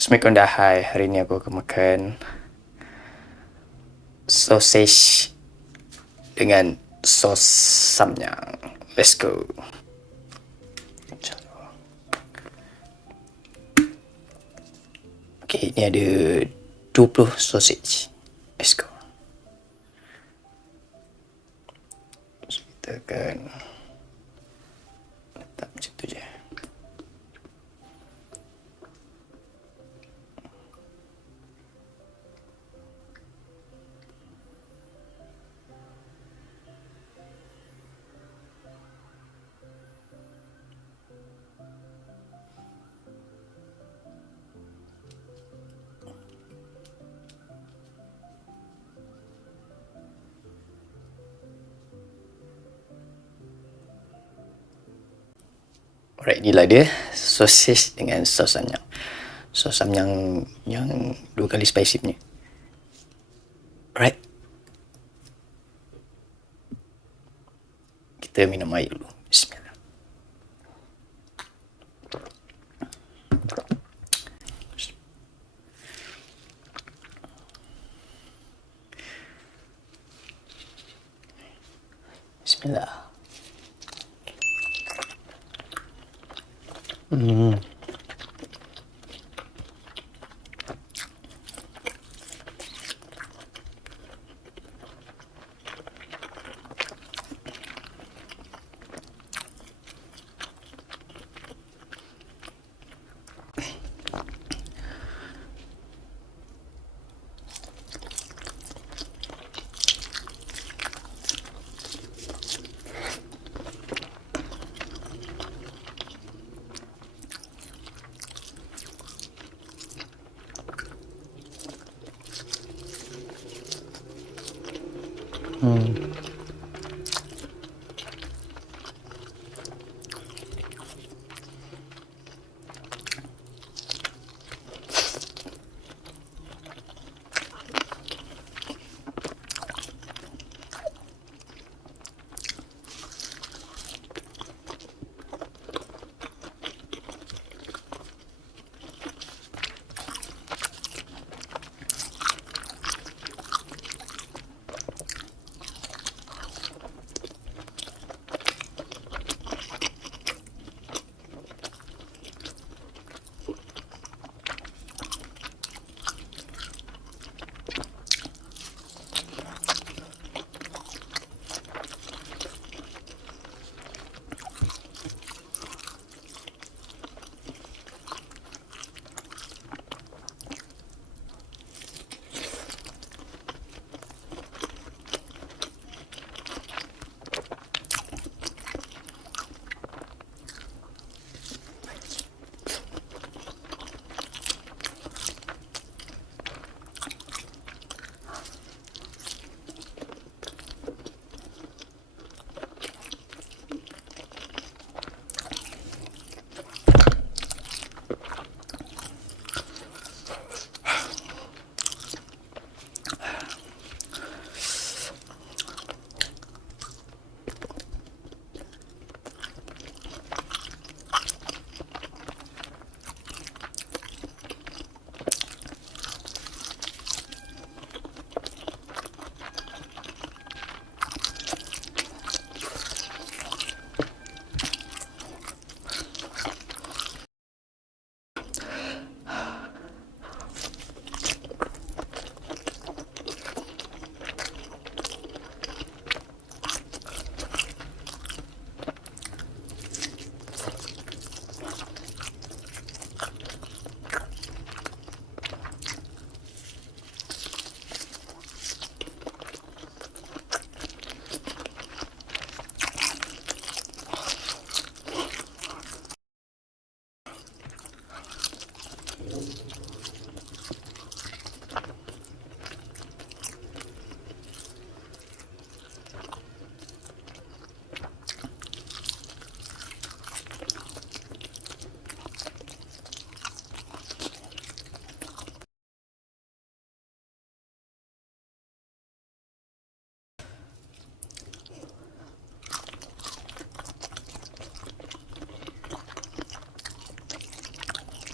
Assalamualaikum dah hai. Hari ni aku akan makan sausage dengan sos samyang. Let's go. Okay, ni ada 20 sausage. Let's go. Kita akan Alright, inilah dia sosis dengan sos samyang. Sos samyang yang dua kali spicy punya. Alright. Kita minum air dulu. Bismillah. Bismillah. 嗯。